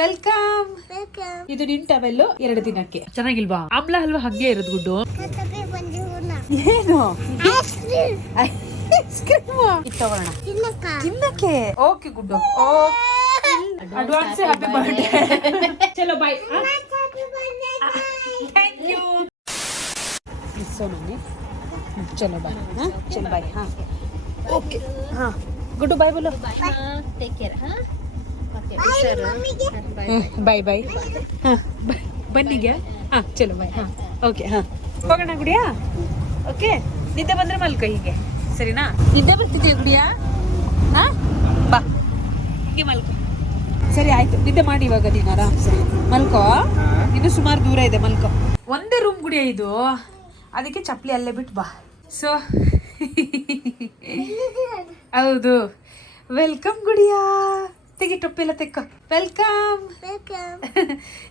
Welcome. ಇದು ನಿನ್ towel 2 ದಿನಕ್ಕೆ. ಚೆನ್ನಾಗಿಲ್ವಾ? ಆಮ್ಲ ಹಲ್ವಾ ಹಂಗೆ ಇರೋದು ಗುಡ್ಡು. ಏನು ಐಸ್ ಕ್ರೀಮ್ ತಗೋಣ ತಿನ್ನಕ್ಕೆ? Okay Guddu. Advance happy birthday. ಚಲೋ ಬಾಯ್. Thank you. ಸೋನಾ ಚಲೋ ಬಾಯ್. ಚಲೋ ಬಾಯ್. ಹಾ ಓಕೆ. ಹಾ ಗುಡ್ಡು ಬಾಯ್ ಬೋಲೋ. Take care. Bye bye. ಹಾಂ ಬನ್ನಿಗೆ. ಹಾಂ ಚಲೋ ಬಾಯ್. ಹಾಂ ಓಕೆ. ಹಾಂ ಹೋಗೋಣ ಗುಡಿಯಾ? ಓಕೆ. ನಿದ್ದೆ ಬಂದರೆ ಮಲ್ಕೋ ಹೀಗೆ, ಸರಿನಾ? ನಿದ್ದೆ ಬರ್ತಿದ್ಯಾ ಗುಡಿಯಾ? ಹಾಂ ಬಾ ಹೀಗೆ ಮಲ್ಕೋ. ಸರಿ ಆಯಿತು, ನಿದ್ದೆ ಮಾಡಿ ಇವಾಗ ನೀನು ಆರಾಮ್ಸೆ ಮಲ್ಕೋ. ಇನ್ನು ಸುಮಾರು ದೂರ ಇದೆ, ಮಲ್ಕೋ. ಒಂದೇ ರೂಮ್ ಗುಡಿಯಾ ಇದು, ಅದಕ್ಕೆ ಚಪ್ಪಲಿ ಅಲ್ಲೇ ಬಿಟ್ಟು ಬಾ. ಸೊ ಹೌದು. ವೆಲ್ಕಮ್ ಗುಡಿಯಾ. ತೆಗಿ ಟೊಪ್ಪಿ ಎಲ್ಲ ತೆಕ್ಕೋ. ವೆಲ್ಕಮ್.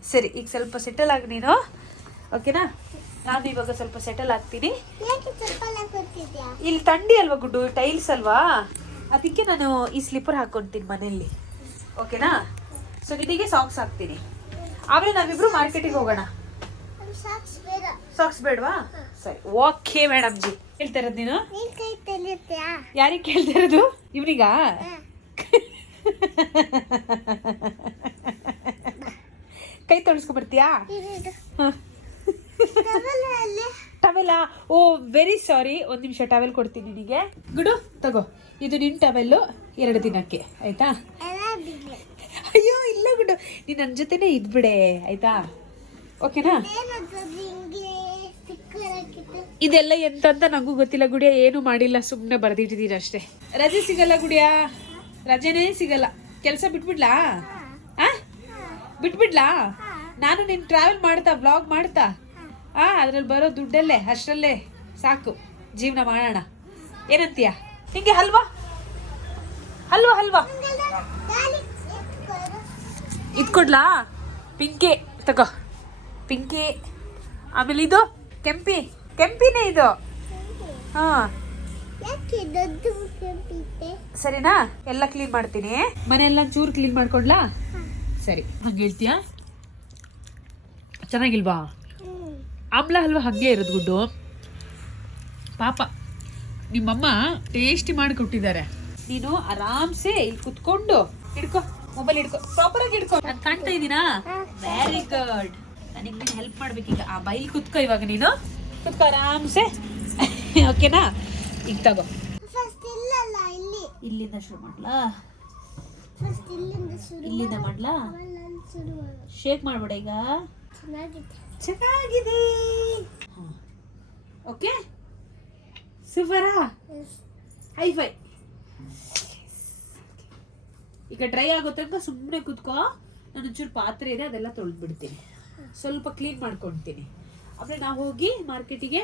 ಸರಿ, ಈಗ ಸ್ವಲ್ಪ ಸೆಟಲ್ ಆಗಿ ನೀನು, ಓಕೆನಾ? ನಾನು ಇವಾಗ ಸ್ವಲ್ಪ ಸೆಟಲ್ ಆಗ್ತೀನಿ. ಇಲ್ಲಿ ಥಂಡಿ ಅಲ್ವಾ ಗುಡ್ಡು, ಟೈಲ್ಸ್ ಅಲ್ವಾ, ಅದಕ್ಕೆ ನಾನು ಈ ಸ್ಲಿಪ್ಪರ್ ಹಾಕ್ಕೊಳ್ತೀನಿ ಮನೆಯಲ್ಲಿ, ಓಕೆನಾ? ಸೊ ನಿನಗೆ ಸಾಕ್ಸ್ ಹಾಕ್ತೀನಿ. ಆಮೇಲೆ ನಾವಿಬ್ರು ಮಾರ್ಕೆಟಿಗೆ ಹೋಗೋಣ. ಸಾಕ್ಸ್ ಬೇಡವಾ? ಸರಿ ಓಕೆ ಮೇಡಮ್ ಜಿ. ಹೇಳ್ತಾ ಇರೋದು ನೀನು? ಯಾರಿಗೆ ಕೇಳ್ತಾ ಇರೋದು? ಇವನಿಗಾ? ಕೈ ತೊಳಸ್ಕೊಬರ್ತೀಯಾ? ಟವೆಲಾ? ಓ ವೆರಿ ಸಾರಿ, ಒಂದು ನಿಮಿಷ ಟವೆಲ್ ಕೊಡ್ತೀನಿ ನಿನಗೆ. ಗುಡು ತಗೋ, ಇದು ನಿನ್ನ ಟವೆಲ್ಲು 2 ದಿನಕ್ಕೆ, ಆಯ್ತಾ? ಅಯ್ಯೋ ಇಲ್ಲ ಗುಡು, ನೀನು ನನ್ನ ಜೊತೆನೇ ಇದ್ಬಿಡೆ, ಆಯ್ತಾ? ಓಕೆನಾ? ಇದೆಲ್ಲ ಎಂತ ಅಂತ ನಂಗೂ ಗೊತ್ತಿಲ್ಲ ಗುಡಿಯ, ಏನು ಮಾಡಿಲ್ಲ, ಸುಮ್ಮನೆ ಬರ್ದಿಟ್ಟಿದ್ದೀನಿ ಅಷ್ಟೇ. ರಜೆ ಸಿಗಲ್ಲ ಗುಡಿಯ, ರಜೆನೇ ಸಿಗಲ್ಲ. ಕೆಲಸ ಬಿಟ್ಬಿಡ್ಲಾ? ಬಿಟ್ಬಿಡ್ಲಾ? ನಾನು ನೀನು ಟ್ರಾವೆಲ್ ಮಾಡ್ತಾ ವ್ಲಾಗ್ ಮಾಡ್ತಾ ಅದ್ರಲ್ಲಿ ಬರೋ ದುಡ್ಡಲ್ಲೇ ಅಷ್ಟರಲ್ಲೇ ಸಾಕು ಜೀವನ ಮಾಡೋಣ. ಏನಂತೀಯ? ಹಿಂಗೆ ಹಲ್ವಾ ಹಲ್ವಾ ಹಲ್ವಾ ಇದ್ಕೊಡ್ಲಾ? ಪಿಂಕೆ ತಗೋ, ಪಿಂಕೆ. ಆಮೇಲೆ ಇದು ಕೆಂಪಿನೇ ಇದು. ಹಾಂ ಸರಿನಾ? ಎಲ್ಲ ಕ್ಲೀನ್ ಮಾಡ್ತೀನಿ. ಮನೆಯೆಲ್ಲ ಚೂರು ಕ್ಲೀನ್ ಮಾಡ್ಕೊಡ್ಲಾ? ಸರಿ. ಹಂಗೆ ಹೇಳ್ತೀಯಾ? ಚೆನ್ನಾಗಿಲ್ವಾ? ಆಮ್ಲ ಹಲ್ವಾ ಹಂಗೆ ಇರೋದು ಗುಡ್ಡು. ಪಾಪ ನಿಮ್ಮಮ್ಮ ಟೇಸ್ಟಿ ಮಾಡಿಕೊಟ್ಟಿದ್ದಾರೆ. ನೀನು ಆರಾಮ್ಸೆ ಇಲ್ಲಿ ಕುತ್ಕೊಂಡು ಹಿಡ್ಕೊ, ಮೊಬೈಲ್ ಹಿಡ್ಕೊ, ಪ್ರಾಪರ್ ಆಗಿ ಹಿಡ್ಕೊ. ನಾನು ಕಾಣ್ತಾ ಇದ್ದೀನಾ? Very good. ನನಗೆ ನೀನು ಹೆಲ್ಪ್ ಮಾಡ್ಬೇಕೀಗ. ಆ ಬೈಲ್ ಕುತ್ಕೋ, ಇವಾಗ ನೀನು ಕುತ್ಕೋ ಆರಾಮ್ಸೆ, ಓಕೆನಾ? ಈಗ ತಗೋ, ಇಲ್ಲಿಂದ ಶುರು ಮಾಡ್ಲಾ? ಇಲ್ಲಿಂದ ಮಾಡ್ಲಾ? ಶೇಕ್ ಮಾಡ್ಬೇಡ ಈಗ. ಚೆನ್ನಾಗಿದೆ. ಓಕೆ ಸೂಪರಾ? ಹೈ-ಫೈ. ಈಗ ಡ್ರೈ ಆಗೋ ತನಕ ಸುಮ್ಮನೆ ಕುತ್ಕೋ. ನಾನು ಒಂಚೂರು ಪಾತ್ರೆ ಇದೆ, ಅದೆಲ್ಲ ತೊಳೆದು ಬಿಡ್ತೀನಿ, ಸ್ವಲ್ಪ ಕ್ಲೀನ್ ಮಾಡ್ಕೊಳ್ತೀನಿ. ಆಮೇಲೆ ನಾವು ಹೋಗಿ ಮಾರ್ಕೆಟಿಗೆ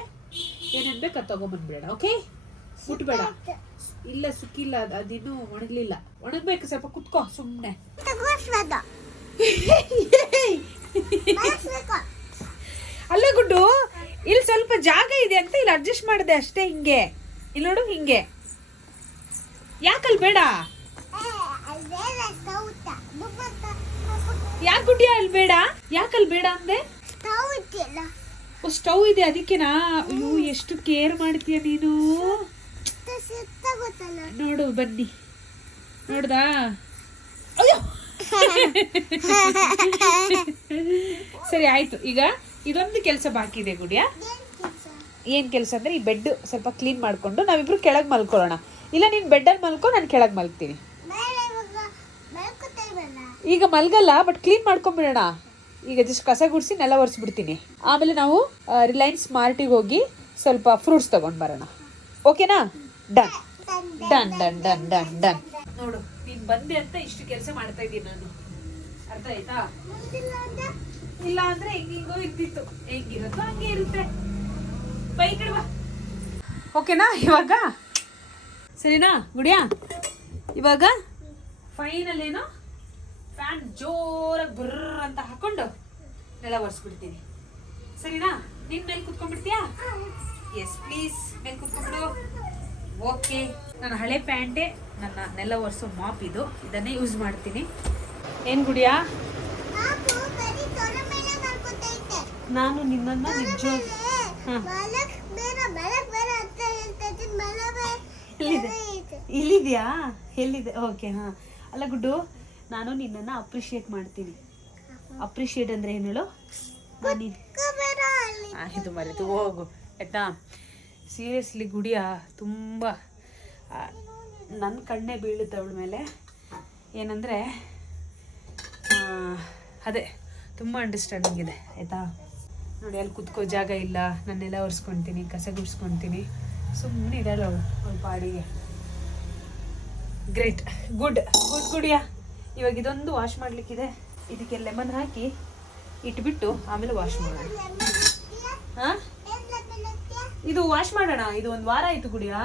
ಏನೇನು ಬೇಕು ಅದು ತಗೊಂಬಂದ್ಬಿಡೋಣ. ಓಕೆ? ಮುಟ್ಬೇಡ. ಇಲ್ಲ ಸುಕ್ಕಿಲ್ಲ, ಅದಿನ್ನೂ ಒಣಗ್ಲಿಲ್ಲ. ಒಣಗ್ಬೇಕು, ಸ್ವಲ್ಪ ಕುತ್ಕೋ ಸುಮ್ಮನೆ. ಅಲ್ಲ ಗುಡ್ಡು, ಇಲ್ಲಿ ಸ್ವಲ್ಪ ಜಾಗ ಇದೆ ಅಂತ ಇಲ್ಲಿ ಅಡ್ಜಸ್ಟ್ ಮಾಡಿದೆ ಅಷ್ಟೇ. ಹಿಂಗೆ ಇಲ್ಲಿ ನೋಡು, ಹಿಂಗೆ. ಯಾಕಲ್ಲಿ ಬೇಡ? ಯಾಕೆ ಗುಡ್ಡಿಯ ಅಲ್ಲಿ ಬೇಡ? ಯಾಕಲ್ಲಿ ಬೇಡ ಅಂದೆ? ಸ್ಟವ್ ಇದೆ ಅದಕ್ಕೆನಾ? ಅಯ್ಯೋ ಎಷ್ಟು ಕೇರ್ ಮಾಡ್ತೀಯ ನೀನು. ನೋಡು ಬನ್ನಿ, ನೋಡ್ದಾ? ಅಯ್ಯೋ ಸರಿ ಆಯ್ತು. ಈಗ ಇದೊಂದು ಕೆಲಸ ಬಾಕಿ ಇದೆ ಗುಡಿಯ. ಏನ್ ಕೆಲಸ ಅಂದ್ರೆ, ಈ ಬೆಡ್ ಸ್ವಲ್ಪ ಕ್ಲೀನ್ ಮಾಡ್ಕೊಂಡು ನಾವಿಬ್ರು ಕೆಳಗೆ ಮಲ್ಕೊಳ್ಳೋಣ. ಇಲ್ಲ ನೀನ್ ಬೆಡ್ಡಲ್ಲಿ ಮಲ್ಕೊ, ನಾನು ಕೆಳಗೆ ಮಲ್ಗ್ತೀನಿ. ಈಗ ಮಲ್ಗಲ್ಲ, ಬಟ್ ಕ್ಲೀನ್ ಮಾಡ್ಕೊಂಡ್ಬಿಡೋಣ. ಈಗ ಜಸ್ಟ್ ಕಸ ಗುಡಿಸಿ ನೆಲ ಒರೆಸ್ಬಿಡ್ತೀನಿ. ಆಮೇಲೆ ನಾವು ರಿಲಯನ್ಸ್ ಮಾರ್ಟಿಗೆ ಹೋಗಿ ಸ್ವಲ್ಪ ಫ್ರೂಟ್ಸ್ ತಗೊಂಡ್ ಬರೋಣ. ಓಕೆನಾ? Done done done done done done. ನೋಡು, ನೀನ್ ಬಂದೆ ಅಂತ ಇಷ್ಟು ಕೆಲಸ ಮಾಡ್ತಾ ಇದ್ದೀನಿ ನಾನು, ಅರ್ಥ ಆಯ್ತಾ? ಇಲ್ಲ ಅಂದ್ರೆ ಹೆಂಗಿಂಗೋ ಇರ್ತಿತ್ತು, ಹೆಂಗಿರುತ್ತೋ ಹಂಗೆ ಇರುತ್ತೆ. ಬೈ ಕಡೆ ಬಾ. ಓಕೆನಾ? ಇವಾಗ ಸರಿನಾ ಗುಡಿಯಾ? ಇವಾಗ ಫೈನಲ್ ಏನೋ ಫ್ಯಾನ್ ಜೋರಾಗಿ ಬರ್ರ ಅಂತ ಹಾಕೊಂಡು ನೆಲ ಒರೆಸ್ಬಿಡ್ತೀನಿ, ಸರಿನಾ? ನಿನ್ ಮೇಲೆ ಕುತ್ಕೊಂಡ್ಬಿಡ್ತೀಯಾ? ಎಸ್ ಪ್ಲೀಸ್, ಮೇಲೆ ಕುತ್ಕೊಂಡ್ಬಿಡು. ಓಕೆ. ನನ್ನ ಹಳೆ ಪ್ಯಾಂಟೇ ನನ್ನ ನೆಲ ಒರೆಸೋ ಮಾಪ್ ಇದು, ಇದನ್ನೇ ಯೂಸ್ ಮಾಡ್ತೀನಿ. ಏನು ಗುಡಿಯಾ? ನಾನು ನಿನ್ನನ್ನು ನಿಜ ಇಲ್ಲಿದೆಯಾ ಎಲ್ಲಿದೆ ಓಕೆ ಹಾಂ ಅಲ್ಲ ಗುಡ್ಡು ನಾನು ನಿನ್ನನ್ನು ಅಪ್ರಿಷಿಯೇಟ್ ಮಾಡ್ತೀನಿ ಅಪ್ರಿಷಿಯೇಟ್ ಅಂದರೆ ಏನು ಹೇಳು ಇದು ಮರೆತು ಹೋಗು ಆಯ್ತಾ ಸೀರಿಯಸ್ಲಿ ಗುಡಿಯ ತುಂಬ ನನ್ನ ಕಣ್ಣೇ ಬೀಳುತ್ತೆ ಅವಳ ಮೇಲೆ ಏನಂದರೆ ಅದೇ ತುಂಬ ಅಂಡರ್ಸ್ಟ್ಯಾಂಡಿಂಗ್ ಇದೆ ಆಯಿತಾ ನೋಡಿ ಅಲ್ಲಿ ಕುತ್ಕೋ ಜಾಗ ಇಲ್ಲ ನನ್ನೆಲ್ಲ ಒರೆಸ್ಕೊತೀನಿ ಕಸ ಗುಡಿಸ್ಕೊತೀನಿ ಸುಮ್ಮನೆ ಇದ್ದಾಳೆ ಅವಳು ಪಾಡಿಗೆ ಗ್ರೇಟ್ ಗುಡ್ ಗುಡಿಯಾ ಇವಾಗ ಇದೊಂದು ವಾಶ್ ಮಾಡಲಿಕ್ಕಿದೆ ಇದಕ್ಕೆ ಲೆಮನ್ ಹಾಕಿ ಇಟ್ಬಿಟ್ಟು ಆಮೇಲೆ ವಾಶ್ ಮಾಡೋಣ ಹಾಂ ಇದು ವಾಶ್ ಮಾಡೋಣ ಇದು ಒಂದು ವಾರ ಆಯಿತು ಗುಡಿಯಾ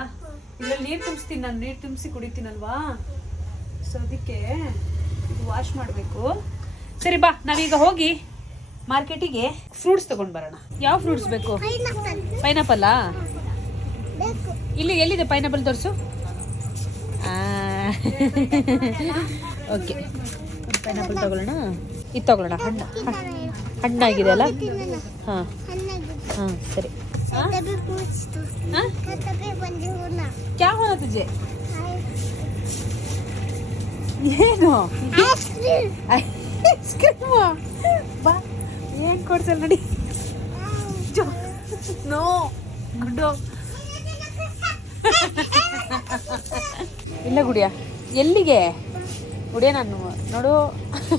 ಇದರಲ್ಲಿ ನೀರು ತುಂಬಿಸ್ತೀನಿ ನಾನು ನೀರು ತುಂಬಿಸಿ ಕುಡಿತೀನಲ್ವಾ ಸೊ ಅದಕ್ಕೆ ಇದು ವಾಶ್ ಮಾಡಬೇಕು ಸರಿ ಬಾ ನಾವೀಗ ಹೋಗಿ ಮಾರ್ಕೆಟಿಗೆ ಫ್ರೂಟ್ಸ್ ತಗೊಂಡು ಬರೋಣ ಯಾವ ಫ್ರೂಟ್ಸ್ ಬೇಕು ಪೈನಾಪಲ್ಲಾ ಇಲ್ಲಿ ಎಲ್ಲಿದೆ ಪೈನಾಪಲ್ ತೋರಿಸು ಓಕೆ ಪೈನಾಪಲ್ ತಗೊಳ್ಳೋಣ ಇದು ತಗೊಳ್ಳೋಣ ಹಣ್ಣಾಗಿದೆ ಅಲ್ಲ ಹಾಂ ಹಾಂ ಸರಿ ಕ್ಯಾ ಹೋನಾ ತುಜೆ ಏನು ಐಸ್ ಕ್ರೀಮ್ ಬಾ ಏನು ಕೊಡ್ಸಲ್ಲ ನೋಡಿ ನೋ ಗುಡ್ಡು ಇಲ್ಲ ಗುಡಿಯ ಎಲ್ಲಿಗೆ ಗುಡಿಯ ನಾನು ನೋಡು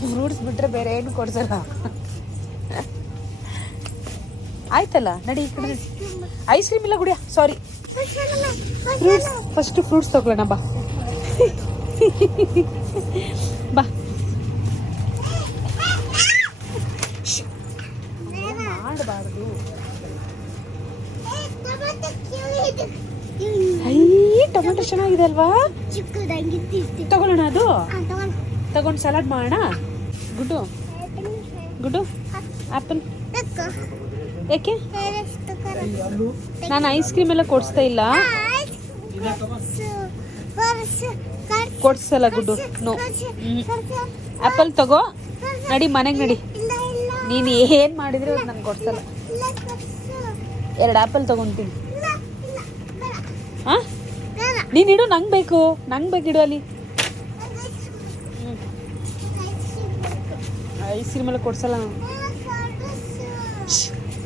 ಫ್ರೂಟ್ಸ್ ಬಿಟ್ರೆ ಬೇರೆ ಏನು ಕೊಡ್ಸಲ್ಲ ಆಯ್ತಲ್ಲ ನಡಿ ಈ ಕಡೆ ಐಸ್ ಕ್ರೀಮ್ ಇಲ್ಲ ಗುಡಿಯ ಸಾರಿ ಫ್ರೂಟ್ಸ್ ಫಸ್ಟ್ ಫ್ರೂಟ್ಸ್ ತಗೊಳ್ಳೋಣ ಬಾ ಬಾ ಮಾಡಬಾರ್ದು ಟೊಮೆಟೊ ಚೆನ್ನಾಗಿದೆ ಅಲ್ವಾ ತಗೊಳ್ಳೋಣ ಅದು ತಗೊಂಡು ಸಲಾಡ್ ಮಾಡೋಣ ಗುಡ್ಡು ಗುಡ್ಡು ಆ್ಯಪಲ್ ಯಾಕೆ ನಾನು ಐಸ್ ಕ್ರೀಮ್ ಎಲ್ಲ ಕೊಡಿಸ್ತಾ ಇಲ್ಲ ಕೊಡ್ಸಲ್ಲ ಗುಡ್ಡು ನೋ ಆ್ಯಪಲ್ ತಗೋ ನಡಿ ಮನೆಗೆ ನಡಿ ನೀನು ಏನು ಮಾಡಿದ್ರೆ ನನಗೆ ಕೊಡ್ಸಲ್ಲ 2 ಆ್ಯಪಲ್ ತಗೊತೀನಿ ಹಾಂ ನೀನು ಇಡು ನಂಗೆ ಬೇಕು ಇಡು ಅಲ್ಲಿ ಐಸ್ ಕ್ರೀಮ್ ಎಲ್ಲ ಕೊಡ್ಸಲ್ಲ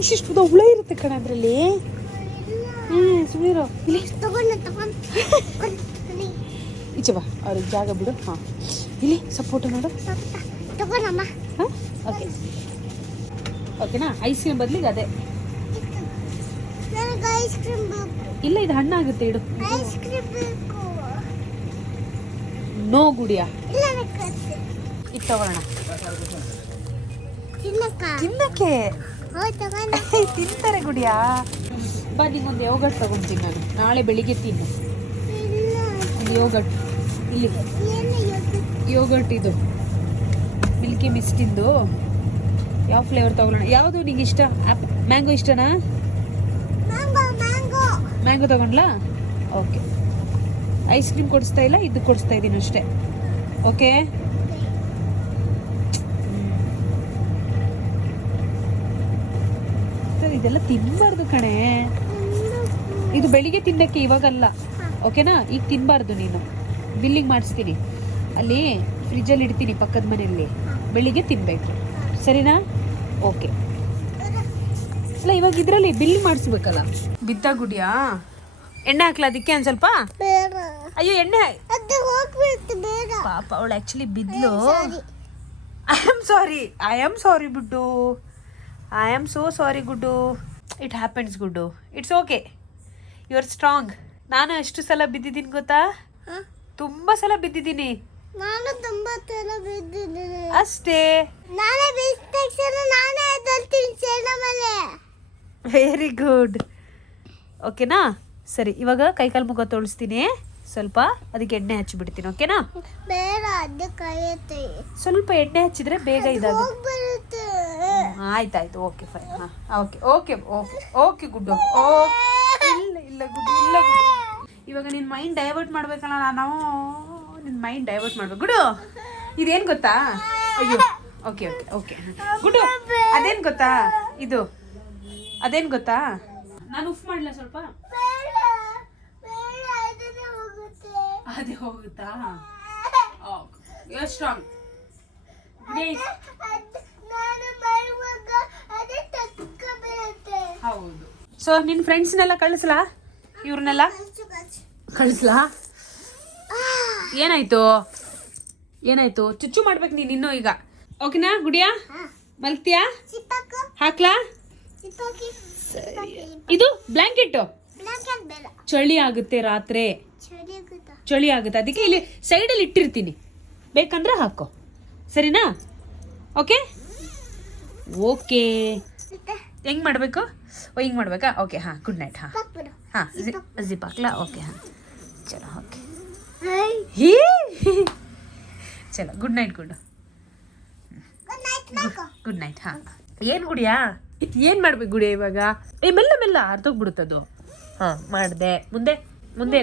ಇಷ್ಟಿಷ್ಟು ಹುಳ ಇರುತ್ತೆ ಕಣ ಅದರಲ್ಲಿ ಸುಮ್ಮನಿರೋ ಇಲ್ಲಿ ಈಚೆ ಬಾ ಅವ್ರಿಗೆ ಜಾಗ ಬಿಡು ಹಾಂ ಇಲ್ಲಿ ಸಪೋರ್ಟ್ ನೋಡು ಹಾಂ ಓಕೆ ಓಕೆನಾ ಐಸ್ ಕ್ರೀಮ್ ಬದಲಿಗೆ ಅದೇ ಇಲ್ಲ ಇದು ಹಣ್ಣಾಗುತ್ತೆ ಇಡು ನೋ ಗುಡಿಯಾ ಇದು ತಗೊಳ್ಳೋಣ ತಿನ್ನಕ್ಕೆ ತಿಂತಾರೆ ಗುಡಿಯಾ ಬಾ ನಿಂಗೊಂದು ಯೋಗಟ್ ತಗೊಂತೀನಿ ನಾನು ನಾಳೆ ಬೆಳಿಗ್ಗೆ ತಿನ್ನು ಯೋಗಟ್ ಇಲ್ಲಿ ಯೋಗಟ್ ಇದು ಮಿಲ್ಕಿ ಮಿಸ್ಟಿಂದು ಯಾವ ಫ್ಲೇವರ್ ತಗೊಳ್ಳೋಣ ಯಾವುದು ನಿಂಗೆ ಇಷ್ಟ ಮ್ಯಾಂಗೋ ಇಷ್ಟನಾ ಮ್ಯಾಂಗೋ ತಗೊಂಡ್ಲಾ ಓಕೆ ಐಸ್ ಕ್ರೀಮ್ ಕೊಡಿಸ್ತಾ ಇಲ್ಲ ಇದು ಕೊಡಿಸ್ತಾ ಇದ್ದೀನಿ ಅಷ್ಟೇ ಓಕೆ ಇದೆಲ್ಲ ತಿನ್ನಬಾರ್ದು ಕಣೆ ಇದು ಬೆಳಿಗ್ಗೆ ತಿನ್ನಕ್ಕೆ ಇವಾಗಲ್ಲ ಓಕೆನಾ ಈಗ ತಿನ್ನಬಾರ್ದು ನೀನು ಬಿಲ್ಲಿಂಗ್ ಮಾಡಿಸ್ತೀನಿ ಅಲ್ಲಿ ಫ್ರಿಜ್ಜಲ್ಲಿ ಇಡ್ತೀನಿ ಪಕ್ಕದ ಮನೆಯಲ್ಲಿ ಬೆಳಿಗ್ಗೆ ತಿನ್ನಬೇಕು ಸರಿನಾ ಓಕೆ ಅಲ್ಲ ಇವಾಗ ಇದರಲ್ಲಿ ಬಿಲ್ ಮಾಡಿಸ್ಬೇಕಲ್ಲ ಬಿದ್ದ ಗುಡಿಯಾ ಎಣ್ಣೆ ಹಾಕ್ಲಾ ಅದಕ್ಕೆ ಒಂದು ಸ್ವಲ್ಪ ಅಯ್ಯೋ ಎಣ್ಣೆ ಪಾಪ ಅವಳು ಆ್ಯಕ್ಚುಲಿ ಬಿದ್ಲು ಐ ಆಮ್ ಸಾರಿ ಬಿಟ್ಟು I am so sorry Guddu it happens Guddu it's okay you are strong ನಾನು ಎಷ್ಟು ಸಲ ಬಿದ್ದಿದ್ದೀನಿ ಗೊತ್ತಾ ತುಂಬ ಸಲ ಬಿದ್ದಿದ್ದೀನಿ ನಾನು ತುಂಬಾ ಸಲ ಬಿದ್ದಿದ್ದೀನಿ ಅಷ್ಟೇ ನಾನೇ ಬಿದ್ದ ತಕ್ಷಣ ನಾನೇ ಎದ್ದೇಳ್ತೀನಿ ಸೇನಾ ಮೇಲೆ ವೆರಿ ಗುಡ್ ಓಕೆನಾ ಸರಿ ಇವಾಗ ಕೈಕಾಲು ಮುಖ ತೊಳಿಸ್ತೀನಿ ಸ್ವಲ್ಪ ಅದಕ್ಕೆ ಎಣ್ಣೆ ಹಚ್ಚಿಬಿಡ್ತೀನಿ ಓಕೆನಾ ಬೇಡ ಅದೇ ಕಾಯುತ್ತೆ ಸ್ವಲ್ಪ ಎಣ್ಣೆ ಹಚ್ಚಿದ್ರೆ ಬೇಗ ಇದಾಗುತ್ತೆ ಆಯ್ತಾಯ್ತು ಓಕೆ ಫೈನ್ ಹಾಂ ಓಕೆ ಓಕೆ ಓಕೆ ಓಕೆ ಗುಡ್ಡು ಓಕೆ ಇಲ್ಲ ಗುಡ್ಡು ಇವಾಗ ನಿನ್ನ ಮೈಂಡ್ ಡೈವರ್ಟ್ ಮಾಡ್ಬೇಕಲ್ಲ ನಾನು ನಿನ್ನ ಮೈಂಡ್ ಡೈವರ್ಟ್ ಮಾಡ್ಬೇಕು ಗುಡು ಇದೇನು ಗೊತ್ತಾ ಅಯ್ಯೋ ಓಕೆ ಓಕೆ ಓಕೆ ಗುಡ್ಡು ಅದೇನು ಗೊತ್ತಾ ಇದು ಅದೇನು ಗೊತ್ತಾ ನಾನು ಉಫ್ ಮಾಡಲ ಸ್ವಲ್ಪ ಅದೇ ಹೋಗುತ್ತಾ ಯು ಸ್ಟ್ರಾಂಗ್ ಹೌದು ಸೊ ನಿನ್ನ ಫ್ರೆಂಡ್ಸ್ನೆಲ್ಲ ಕಳಿಸ್ಲಾ ಇವ್ರನ್ನೆಲ್ಲ ಕಳಿಸ್ಲಾ ಏನಾಯ್ತು ಏನಾಯ್ತು ಚುಚ್ಚು ಮಾಡ್ಬೇಕು ನೀನು ಇನ್ನೂ ಈಗ ಓಕೆನಾ ಗುಡಿಯಾ ಮಲ್ತಿಯಾ ಹಾಕ್ಲಾ ಇದು ಬ್ಲಾಂಕೆಟ್ ಚಳಿ ಆಗುತ್ತೆ ರಾತ್ರಿ ಚಳಿ ಆಗುತ್ತೆ ಅದಕ್ಕೆ ಇಲ್ಲಿ ಸೈಡಲ್ಲಿ ಇಟ್ಟಿರ್ತೀನಿ ಬೇಕಂದ್ರೆ ಹಾಕೋ ಸರಿನಾ ಓಕೆ ಓಕೆ ಹೆಂಗ್ ಮಾಡಬೇಕು ಓ ಹಿಂಗೆ ಮಾಡ್ಬೇಕಾ ಓಕೆ ಹಾಂ ಗುಡ್ ನೈಟ್ ಹಾಂ ಹಾಂ ಜಿಪ್ ಹಾಕ್ಲಾ ಓಕೆ ಹಾಂ ಚಲೋ ಓಕೆ ಚಲೋ ಗುಡ್ ನೈಟ್ ಗುಡ್ ನೈಟ್ ಹಾಂ ಏನು ಗುಡಿಯಾ ಏನು ಮಾಡ್ಬೇಕು ಗುಡಿಯ ಇವಾಗ ಮೆಲ್ಲ ಮೆಲ್ಲ ಅರ್ಧೋಗ್ಬಿಡುತ್ತದು ಹಾಂ ಮಾಡಿದೆ ಮುಂದೆ ಮುಂದೆ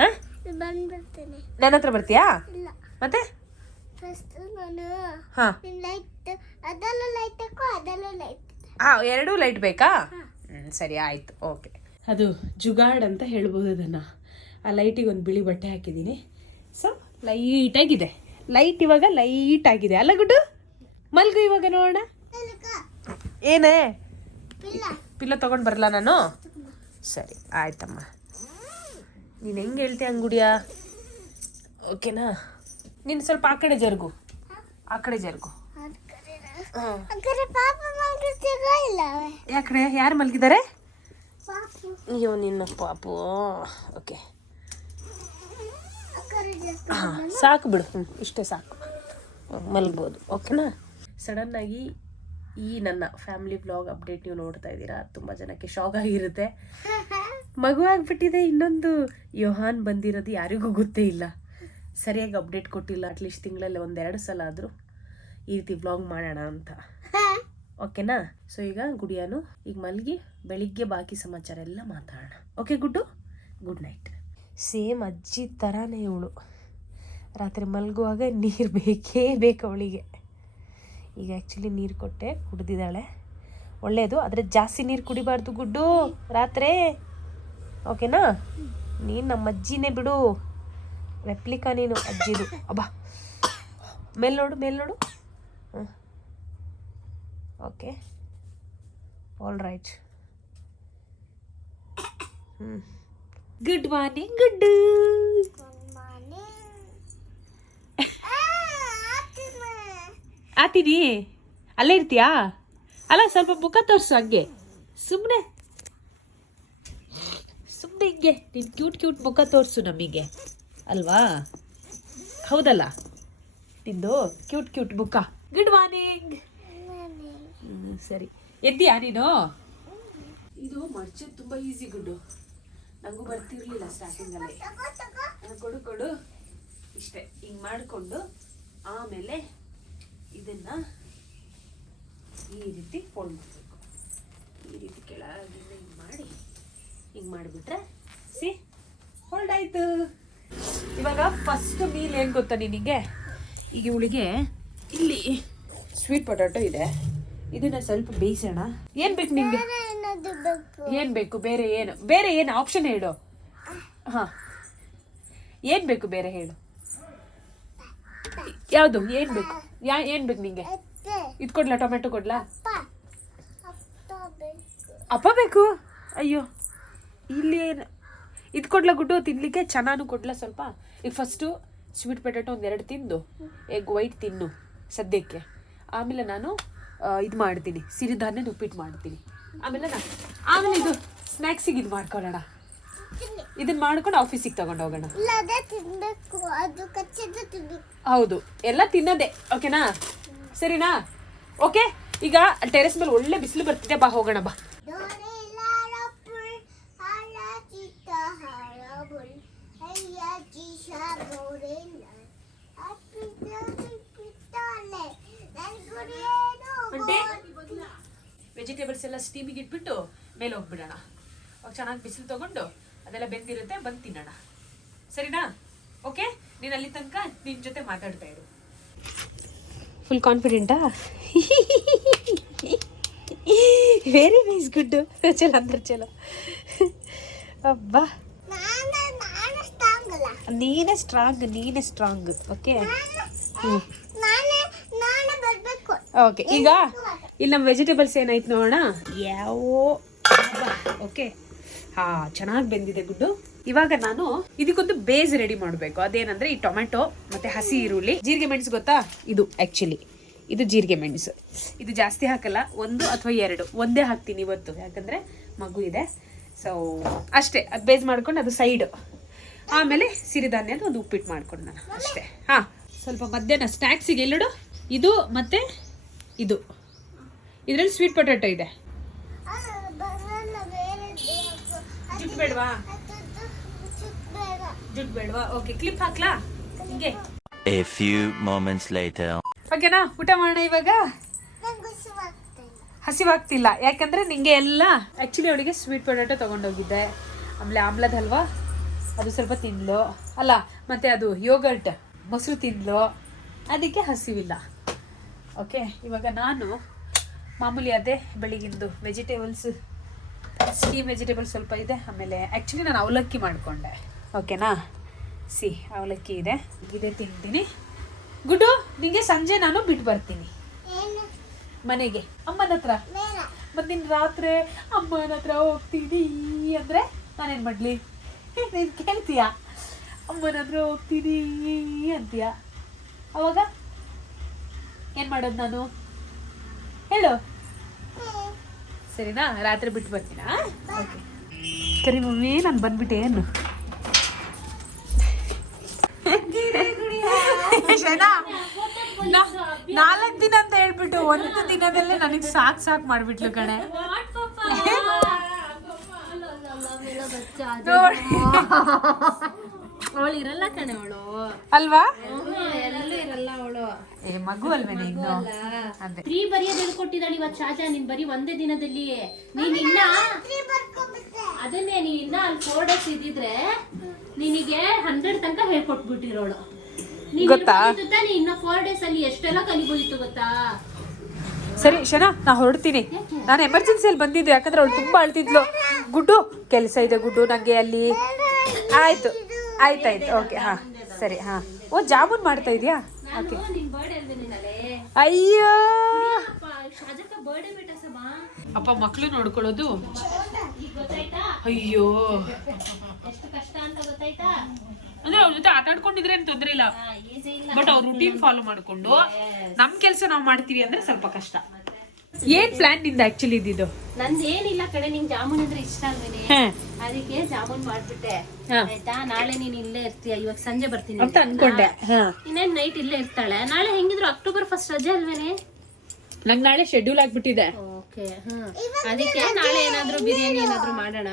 ಹಾಂ ನನ್ನ ಹತ್ರ ಬರ್ತೀಯಾ ಮತ್ತೆ ಹಾಂ ಹಾಂ ಎರಡೂ ಲೈಟ್ ಬೇಕಾ ಸರಿ ಆಯಿತು ಓಕೆ ಅದು ಜುಗಾಡ್ ಅಂತ ಹೇಳ್ಬೋದು ಅದನ್ನು ಆ ಲೈಟಿಗೆ ಒಂದು ಬಿಳಿ ಬಟ್ಟೆ ಹಾಕಿದ್ದೀನಿ ಸೊ ಲೈಟಾಗಿದೆ ಲೈಟ್ ಇವಾಗ ಲೈಟ್ ಆಗಿದೆ ಅಲ್ಲ ಗುಡ್ಡು ಮಲ್ಗು ಇವಾಗ ನೋಡೋಣ ಏನೇ ಪಿಲ್ಲ ತೊಗೊಂಡು ಬರಲ್ಲ ನಾನು ಸರಿ ಆಯ್ತಮ್ಮ ನೀನು ಹೆಂಗೆ ಹೇಳ್ತೀಯ ಅಂಗುಡಿಯಾ ಓಕೆನಾ ನೀನು ಸ್ವಲ್ಪ ಆ ಕಡೆ ಜರುಗು ಯಾಕಡೆ ಯಾರು ಮಲಗಿದ್ದಾರೆ ಅಯ್ಯೋ ನಿನ್ನ ಪಾಪು ಓಕೆ ಹಾಂ ಸಾಕು ಬಿಡು ಇಷ್ಟೇ ಸಾಕು ಮಲಗ್ಬೋದು ಓಕೆನಾ ಸಡನ್ನಾಗಿ ಈ ನನ್ನ ಫ್ಯಾಮಿಲಿ ವ್ಲಾಗ್ ಅಪ್ಡೇಟ್ ನೀವು ನೋಡ್ತಾ ಇದ್ದೀರಾ ತುಂಬ ಜನಕ್ಕೆ ಶಾಕ್ ಆಗಿರುತ್ತೆ ಮಗು ಆಗಿಬಿಟ್ಟಿದೆ ಇನ್ನೊಂದು ಯೋಹಾನ್ ಬಂದಿರೋದು ಯಾರಿಗೂ ಗೊತ್ತೇ ಇಲ್ಲ ಸರಿಯಾಗಿ ಅಪ್ಡೇಟ್ ಕೊಟ್ಟಿಲ್ಲ ಅಟ್ಲೀಸ್ಟ್ ತಿಂಗಳಲ್ಲಿ 1-2 ಸಲ ಆದರೂ ಈ ರೀತಿ ವ್ಲಾಗ್ ಮಾಡೋಣ ಅಂತ ಓಕೆನಾ ಸೊ ಈಗ ಗುಡಿಯಾನು ಈಗ ಮಲಗಿ ಬೆಳಿಗ್ಗೆ ಬಾಕಿ ಸಮಾಚಾರ ಎಲ್ಲ ಮಾತಾಡೋಣ ಓಕೆ ಗುಡ್ಡು ಗುಡ್ ನೈಟ್ ಸೇಮ್ ಅಜ್ಜಿ ಥರನೇ ಇವಳು ರಾತ್ರಿ ಮಲಗುವಾಗ ನೀರು ಬೇಕೇ ಬೇಕು ಅವಳಿಗೆ ಈಗ ಆ್ಯಕ್ಚುಲಿ ನೀರು ಕೊಟ್ಟೆ ಕುಡ್ದಿದ್ದಾಳೆ ಒಳ್ಳೆಯದು ಆದರೆ ಜಾಸ್ತಿ ನೀರು ಕುಡಿಬಾರ್ದು ಗುಡ್ಡು ರಾತ್ರಿ ಓಕೆನಾ ನೀನು ನಮ್ಮ ಅಜ್ಜಿನೇ ಬಿಡು ರೆಪ್ಲಿಕಾ ನೀನು ಅಜ್ಜಿದು ಅಬ್ಬಾ ಮೇಲ್ ನೋಡು ಹಾಂ okay all right good morning Guddu ಆತೀನಿ ಅಲ್ಲೇ ಇರ್ತೀಯಾ ಅಲ್ಲ ಸ್ವಲ್ಪ ಮುಖ ತೋರಿಸು ಹಂಗೆ ಸುಮ್ಮನೆ ಹಿಂಗೆ ನೀನು ಕ್ಯೂಟ್ ಮುಖ ತೋರಿಸು ನಮಗೆ ಅಲ್ವಾ ಹೌದಲ್ಲ ನಿಂದು ಕ್ಯೂಟ್ ಮುಖ ಗುಡ್ ಮಾರ್ನಿಂಗ್ ಸರಿ ಎದ್ದೀಯಾ ನೀನು ಇದು ಮಡ್ಚೋದು ತುಂಬ ಈಸಿ ಗುಡ್ಡು ನನಗೂ ಬರ್ತಿರ್ಲಿಲ್ಲ ಸ್ಟಾರ್ಟಿಂಗಲ್ಲಿ ಕೊಡು ಇಷ್ಟೇ ಹಿಂಗೆ ಮಾಡಿಕೊಂಡು ಆಮೇಲೆ ಇದನ್ನು ಈ ರೀತಿ ಫೋಲ್ಡ್ ಮಾಡಬೇಕು ಈ ರೀತಿ ಕೆಳಗಿಂದ ಹಿಂಗೆ ಮಾಡಿಬಿಟ್ರೆ ಸಿ ಹೋಲ್ಡ್ ಆಯಿತು ಇವಾಗ ಫಸ್ಟ್ ಮೀಲ್ ಏನು ಗೊತ್ತಾ ನಿನಗೆ ಈಗ ಇವಳಿಗೆ ಇಲ್ಲಿ ಸ್ವೀಟ್ ಪೊಟ್ಯಾಟೊ ಇದೆ ಇದನ್ನ ಸ್ವಲ್ಪ ಬೇಯಿಸೋಣ ಏನು ಬೇಕು ನಿಮಗೆ ಏನು ಬೇಕು ಬೇರೆ ಏನು ಆಪ್ಷನ್ ಹೇಳು ಹಾಂ ಏನು ಬೇಕು ಬೇರೆ ಹೇಳು ಯಾವುದು ಏನು ಬೇಕು ಏನು ಬೇಕು ನಿಂಗೆ ಇದು ಕೊಡ್ಲಾ ಟೊಮೆಟೊ ಕೊಡ್ಲಾ ಅಪ್ಪ ಬೇಕು ಅಯ್ಯೋ ಇಲ್ಲಿ ಇದು ಕೊಡ್ಲಾ ಗುಡ್ಡು ತಿನ್ಲಿಕ್ಕೆ ಚೆನ್ನಾನು ಕೊಡ್ಲಾ ಸ್ವಲ್ಪ ಈಗ ಫಸ್ಟು ಸ್ವೀಟ್ ಪೊಟ್ಯಾಟೊ 1-2 ತಿಂದು ಎಗ್ ವೈಟ್ ತಿನ್ನು ಸದ್ಯಕ್ಕೆ ಆಮೇಲೆ ನಾನು ಇದು ಮಾಡ್ತೀನಿ ಸಿರಿಧಾನ್ಯದ ಉಪ್ಪಿಟ್ಟು ಮಾಡ್ತೀನಿ ಆಮೇಲೆ ಇದು ಸ್ನ್ಯಾಕ್ಸಿಗೆ ಇದು ಮಾಡ್ಕೊಳ್ಳೋಣ ಇದನ್ನ ಮಾಡ್ಕೊಂಡು ಆಫೀಸಿಗೆ ತಗೊಂಡು ಹೋಗೋಣ ಹೌದು ಎಲ್ಲ ತಿನ್ನೋದೆ ಓಕೆನಾ ಸರಿನಾ ಓಕೆ ಈಗ ಟೆರೆಸ್ ಮೇಲೆ ಒಳ್ಳೆ ಬಿಸಿಲು ಬರ್ತಿದೆ ಬಾ ಹೋಗೋಣ ಬಾ ವೆಜಿಟೇಬಲ್ಸ್ ಎಲ್ಲ ಸ್ಟೀಮಿಗೆ ಇಟ್ಬಿಟ್ಟು ಮೇಲೆ ಹೋಗ್ಬಿಡೋಣ ಅವಾಗ ಚೆನ್ನಾಗಿ ಬಿಸಿಲು ತಗೊಂಡು ಅದೆಲ್ಲ ಬೆಂದಿರುತ್ತೆ ಬಂದು ತಿನ್ನೋಣ ಸರಿನಾ ಓಕೆ ನೀನು ಅಲ್ಲಿ ತನಕ ನಿನ್ನ ಜೊತೆ ಮಾತಾಡ್ತಾ ಇರು ಫುಲ್ ಕಾನ್ಫಿಡೆಂಟಾ? Very nice, good. ಚಲೋ ಅಂದ್ರೆ ಚಲೋ. ಅಬ್ಬಾ, ನೀನೇ ಸ್ಟ್ರಾಂಗ್. Okay, okay. ಈಗ ಇಲ್ಲಿ ನಮ್ಮ ವೆಜಿಟೇಬಲ್ಸ್ ಏನಾಯ್ತು ನೋಡೋಣ. ಓಕೆ, ಚೆನ್ನಾಗಿ ಬೆಂದಿದೆ ಗುಡ್ಡು. ಇವಾಗ ನಾನು ಇದಕ್ಕೊಂದು ಬೇಸ್ ರೆಡಿ ಮಾಡಬೇಕು. ಅದೇನಂದ್ರೆ ಈ ಟೊಮೆಟೊ ಮತ್ತೆ ಹಸಿ ಈರುಳ್ಳಿ, ಜೀರಿಗೆ ಮೆಣಸು ಗೊತ್ತಾ? ಇದು ಆ್ಯಕ್ಚುಲಿ ಇದು ಜೀರಿಗೆ ಮೆಣಸು. ಇದು ಜಾಸ್ತಿ ಹಾಕಲ್ಲ, 1 ಅಥವಾ 2 ಒಂದೇ ಹಾಕ್ತೀನಿ ಇವತ್ತು, ಯಾಕಂದರೆ ಮಗು ಇದೆ. ಸೊ ಅಷ್ಟೇ, ಅದು ಬೇಸ್ ಮಾಡ್ಕೊಂಡು ಅದು ಸೈಡು. ಆಮೇಲೆ ಸಿರಿಧಾನ್ಯದ ಒಂದು ಉಪ್ಪಿಟ್ಟು ಮಾಡ್ಕೊಂಡು ನಾನು ಅಷ್ಟೇ. ಹಾಂ, ಸ್ವಲ್ಪ ಮಧ್ಯಾಹ್ನ ಸ್ನ್ಯಾಕ್ಸಿಗೆ ಎಲ್ಲಡು ಇದು ಮತ್ತೆ ಇದು. ಇದರಲ್ಲಿ ಸ್ವೀಟ್ ಪೊಟ್ಯಾಟೊ ಇದೆ. ಜುಟ್ಟು ಬೇಡವಾ? ಜುಟ್ಟು ಬೇಡವಾ? ಓಕೆ, ಕ್ಲಿಪ್ ಹಾಕ್ಲಾ ಹಿಂಗೆ? A few moments later. ಓಕೆನಾ, ಊಟ ಮಾಡೋಣ ಇವಾಗ. ಹಸಿವಾಗ್ತಿಲ್ಲ, ಯಾಕಂದ್ರೆ ನಿಂಗೆ ಎಲ್ಲ ಆ್ಯಕ್ಚುಲಿ ಅವಳಿಗೆ ಸ್ವೀಟ್ ಪೊಟ್ಯಾಟೊ ತೊಗೊಂಡೋಗಿದ್ದೆ. ಆಮೇಲೆ ಆಮ್ಲದ ಹಲ್ವಾ ಅದು ಸ್ವಲ್ಪ ತಿಂದ್ಲು ಅಲ್ಲ, ಮತ್ತು ಅದು ಯೋಗರ್ಟ್ ಮೊಸರು ತಿಂದ್ಲು, ಅದಕ್ಕೆ ಹಸಿವಿಲ್ಲ. ಓಕೆ, ಇವಾಗ ನಾನು ಮಾಮೂಲಿ ಅದೇ ಬೆಳಿಗಿಂದು ವೆಜಿಟೇಬಲ್ಸ್, ಸ್ಟೀಮ್ ವೆಜಿಟೇಬಲ್ಸ್ ಸ್ವಲ್ಪ ಇದೆ. ಆಮೇಲೆ ಆ್ಯಕ್ಚುಲಿ ನಾನು ಅವಲಕ್ಕಿ ಮಾಡಿಕೊಂಡೆ. ಓಕೆನಾ, ಅವಲಕ್ಕಿ ಇದೆ, ಇದೇ ತಿಂತೀನಿ. ಗುಡ್ಡು, ನಿಂಗೆ ಸಂಜೆ ನಾನು ಬಿಟ್ಟು ಬರ್ತೀನಿ ಮನೆಗೆ, ಅಮ್ಮನ ಹತ್ರ. ಮತ್ತು ನಿನ್ನ ರಾತ್ರಿ ಅಮ್ಮನ ಹತ್ರ ಹೋಗ್ತೀನಿ ಅಂದರೆ ನಾನೇನು ಮಾಡಲಿ? ನೀನು ಕೇಳ್ತೀಯ, ಅಮ್ಮನ ಹತ್ರ ಹೋಗ್ತೀನಿ ಅಂತೀಯ, ಅವಾಗ ಏನು ಮಾಡೋದು ನಾನು? ಹೇಳು. ಸರಿನಾ, ರಾತ್ರಿ ಬಿಟ್ಟು ಬರ್ತೀನಾ? ಓಕೆ, ಸರಿ ಮಮ್ಮಿ, ನಾನು ಬಂದ್ಬಿಟ್ಟೆ. ಏನು 4 ದಿನ ಅಂತ ಹೇಳ್ಬಿಟ್ಟು 1 ದಿನದಲ್ಲೇ ನನಗೆ ಸಾಕು ಮಾಡ್ಬಿಟ್ಲು ಕಣೆ. ಅವಳು ಇರಲ್ಲ ಕಣೆ, ಅವಳು ಅಲ್ವಾ? ಎಲ್ಲೂ ಇರಲ್ಲ ಅವಳು. ಮಗು ಅಲ್ವೇನೆ ಇನ್ನು. ಅದೇ ಫ್ರೀ ಬರೆಯೋದು ಹೇಳ್ಕೊಟ್ಟಿದ್ದಾಳೆ ಇವತ್ತು ಶಾಜಾ. ನೀನ್ ಬರೀ ಒಂದೇ ದಿನದಲ್ಲಿ ನೀನ್ ಇನ್ನ ಅದನ್ನೇ ನೀನ್ ಇನ್ನ ಅಲ್ಲಿ 4 days ಇದ್ದಿದ್ರೆ ನಿನಗೆ 100 ತನಕ ಹೇಳ್ಕೊಟ್ಬಿಟ್ಟಿರೋಳು. ಗೊತ್ತಾ? ನೀ ಇನ್ನ 4 days ಅಲ್ಲಿ ಎಷ್ಟೆಲ್ಲ ಕಲಿಬೋಯಿತು ಗೊತ್ತಾ? ಸರಿ ಶನಾ, ನಾ ಹೊರಡ್ತೀನಿ. ನಾನು ಎಮರ್ಜೆನ್ಸಿಯಲ್ಲಿ ಬಂದಿದ್ದು, ಯಾಕಂದ್ರೆ ಅವಳು ತುಂಬಾ ಅಳ್ತಿದ್ಲು. ಗುಡ್ಡು, ಕೆಲಸ ಇದೆ ಗುಡ್ಡು ನಂಗೆ ಅಲ್ಲಿ. ಆಯ್ತು. ಓಕೆ, ಹಾಂ ಸರಿ. ಹಾಂ, ಓ ಜಾಮೂನ್ ಮಾಡ್ತಾ ಇದೆಯಾ? ಓಕೆ. ಅಯ್ಯೋ ಅಪ್ಪ, ಮಕ್ಕಳು ನೋಡ್ಕೊಳ್ಳೋದು. ಅಯ್ಯೋ, ಎಷ್ಟು ಕಷ್ಟ ಅಂತ ಗೊತ್ತಾಯ್ತಾ? ಅಂದ್ರೆ ಅವ್ರ ಜೊತೆ ಆಟ ಆಡ್ಕೊಂಡಿದ್ರೆ ಏನು ತೊಂದರೆ ಇಲ್ಲ, ಬಟ್ ಅವ್ರ ರೂಟೀನ್ ಫಾಲೋ ಮಾಡ್ಕೊಂಡು ನಮ್ ಕೆಲಸ ನಾವು ಮಾಡ್ತೀವಿ ಅಂದ್ರೆ ಸ್ವಲ್ಪ ಕಷ್ಟ. ಏನ್ ಪ್ಲಾನ್ ನಿಂದ ಆಕ್ಚುಲಿ ಇದ್ದಿದ್ದು? ನಂದೇನಿಲ್ಲ ಕಡೆ, ನಿಂಗೆ ಜಾಮೂನ್ ಅಂದ್ರೆ ಇಷ್ಟ ಅಲ್ವೇನೆ, ಅದಕ್ಕೆ ಜಾಮೂನ್ ಮಾಡ್ಬಿಟ್ಟೆ. ಆಯ್ತಾ, ನಾಳೆ ನೀನ್ ಇಲ್ಲೇ ಇರ್ತೀಯ, ಇವಾಗ ಸಂಜೆ ಬರ್ತೀನಿ ಅಂತ ಅನ್ಕೊಂಡೆ. ಇನ್ನೇನ್ ನೈಟ್ ಇಲ್ಲೇ ಇರ್ತಾಳೆ. ನಾಳೆ ಹೆಂಗಿದ್ರು ಅಕ್ಟೋಬರ್ 1 ರಜೆ ಅಲ್ವೇನೆ? ನಂಗೆ ನಾಳೆ ಶೆಡ್ಯೂಲ್ ಆಗ್ಬಿಟ್ಟಿದೆ. ಓಕೆ, ಅದಕ್ಕೆ ನಾಳೆ ಏನಾದ್ರು ಬಿರಿಯಾನಿ ಏನಾದ್ರು ಮಾಡೋಣ.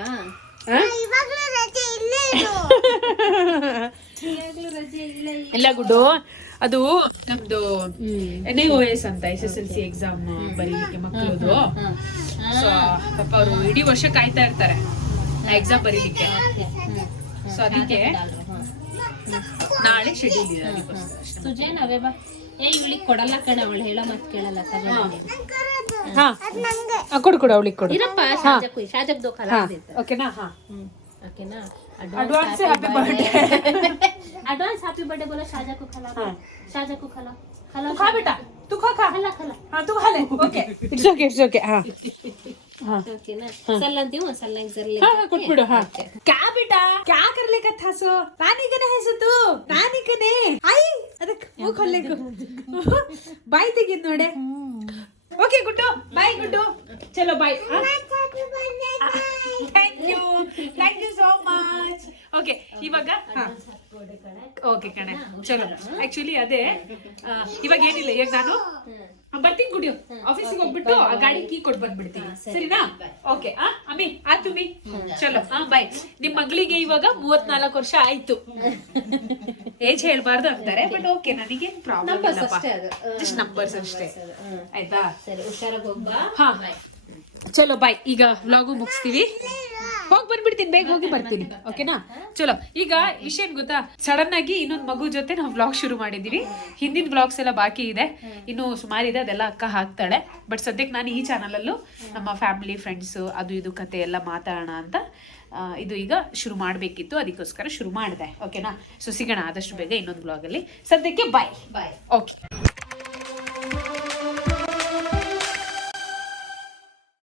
ಇಲ್ಲ ಗುಡ್ಡು, ಅದು ನಮ್ದು NIOS ಅಂತ SSLC ಎಕ್ಸಾಮ್ ಬರೀಲಿಕ್ಕೆ ಮಕ್ಕಳದು. ಸೊ ಪಾಪ ಅವರು ಇಡೀ ವರ್ಷ ಕಾಯ್ತಾ ಇರ್ತಾರೆ ಎಕ್ಸಾಮ್ ಬರೀಲಿಕ್ಕೆ. ಸೊ ಅದಕ್ಕೆ ನಾಳೆ ಶೆಡ್ಯೂಲ್ ಇದೆ, ಅದಕ್ಕೋಸ್ಕರ. ಸುಜೇನ್ ಅವೇ ಬಾ. ಇವಳಿಗೆ ಕೊಡಲ್ಲ ಕಣೆ, ಅವಳು ಹೇಳೋ ಮಾತು ಕೇಳಲ್ಲ. ಕೊಡು ಅವಳಿಗೆ ಕೊಡು. ಇರಪ್ಪ, ಶಾಜಕ್ ದೋಖಾಲ. ಓಕೆನಾ? ಓಕೆನಾ? Advance happy birthday advance happy birthday बोला शाजा को खिला। हाँ शाजा को खिला खिला तू खा बेटा तू खा खिला खिला हाँ तू खा ले ओके इट्स ओके हाँ हाँ ओके ना सल्लंती हूँ सल्लंग जरले हाँ कुछ बिड़ो हाँ क्या बेटा क्या कर लेगा था सो नानी कने है सो तू नानी कने आई अरे वो खोल ले को बाय ते गिन नोडे ओके गुड्डू बाय गुड्डू चलो bye thank you so much okay ಇವಾಗ ಓಕೆ ಕಣೆ ಚಲೋ ಆಕ್ಚುಲಿ ಅದೇ ಇವಾಗ ಏನಿಲ್ಲ ಈಗ ನಾನು ಬರ್ತೀನಿ ಗುಡಿಯೋ ಆಫೀಸಿಗೆ ಹೋಗ್ಬಿಟ್ಟು ಆ ಗಾಡಿ ಕೀ ಕೊಟ್ಟು ಬಂದ್ಬಿಡ್ತೀನಿ ಸರಿನಾ ಓಕೆ ಅಮ್ಮಿ ಆತು ಮಿ ಚಲೋ ಬಾಯ್ ನಿಮ್ಮ ಮಗಳಿಗೆ ಇವಾಗ 34 ವರ್ಷ ಆಯ್ತು ಏಜ್ ಹೇಳ್ಬಾರ್ದು ಅಂತಾರೆ ಬಟ್ ಓಕೆ ನನಗೇನು ಪ್ರಾಬ್ಲಮ್ ಇಲ್ಲಪ್ಪ ಜಸ್ಟ್ ನಂಬರ್ಸ್ ಅಷ್ಟೇ ಆಯ್ತಾ ಸರಿ ಹುಷಾರಾಗಿ ಹೋಗ್ಬಾ ಹಾ ಚಲೋ ಬಾಯ್ ಈಗ ವ್ಲಾಗು ಮುಗಿಸ್ತೀವಿ ಹೋಗಿ ಬಂದ್ಬಿಡ್ತೀನಿ, ಬೇಗ ಹೋಗಿ ಬರ್ತೀನಿ. ಓಕೆನಾ? ಚಲೋ. ಈಗ ವಿಷಯ ಏನ್ ಗೊತ್ತಾ, ಸಡನ್ ಆಗಿ ಇನ್ನೊಂದು ಮಗು ಜೊತೆ ನಾವು ವ್ಲಾಗ್ ಶುರು ಮಾಡಿದೀವಿ. ಹಿಂದಿನ ವ್ಲಾಗ್ಸ್ ಎಲ್ಲ ಬಾಕಿ ಇದೆ, ಇನ್ನು ಸುಮಾರಿದೆ, ಅದೆಲ್ಲ ಅಕ್ಕ ಹಾಕ್ತಾಳೆ. ಬಟ್ ಸದ್ಯಕ್ಕೆ ನಾನು ಈ ಚಾನಲಲ್ಲೂ ನಮ್ಮ ಫ್ಯಾಮಿಲಿ ಫ್ರೆಂಡ್ಸ್ ಅದು ಇದು ಕತೆ ಎಲ್ಲ ಮಾತಾಡೋಣ ಅಂತ ಇದು ಈಗ ಶುರು ಮಾಡಬೇಕಿತ್ತು, ಅದಕ್ಕೋಸ್ಕರ ಶುರು ಮಾಡಿದೆ. ಓಕೆನಾ? ಸೊ ಸಿಗೋಣ ಆದಷ್ಟು ಬೇಗ ಇನ್ನೊಂದು ವ್ಲಾಗಲ್ಲಿ. ಸದ್ಯಕ್ಕೆ ಬಾಯ್. ಬಾಯ್. ಓಕೆ.